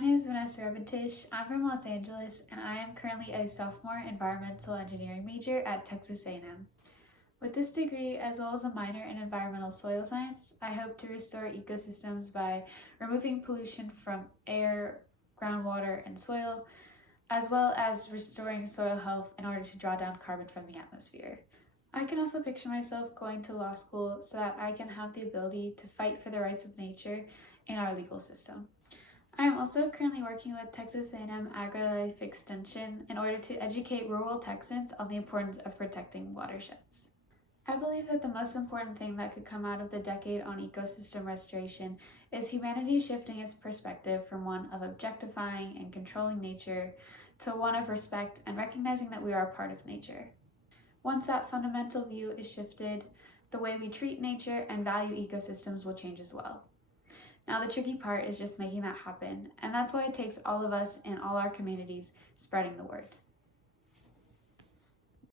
name is Vanessa Rebentisch. I'm from Los Angeles, and I am currently a sophomore environmental engineering major at Texas A&M. With this degree, as well as a minor in environmental soil science, I hope to restore ecosystems by removing pollution from air, groundwater, and soil, as well as restoring soil health in order to draw down carbon from the atmosphere. I can also picture myself going to law school so that I can have the ability to fight for the rights of nature in our legal system. I am also currently working with Texas A&M AgriLife Extension in order to educate rural Texans on the importance of protecting watersheds. I believe that the most important thing that could come out of the decade on ecosystem restoration is humanity shifting its perspective from one of objectifying and controlling nature to one of respect and recognizing that we are a part of nature. Once that fundamental view is shifted, the way we treat nature and value ecosystems will change as well. Now the tricky part is just making that happen, and that's why it takes all of us in all our communities spreading the word.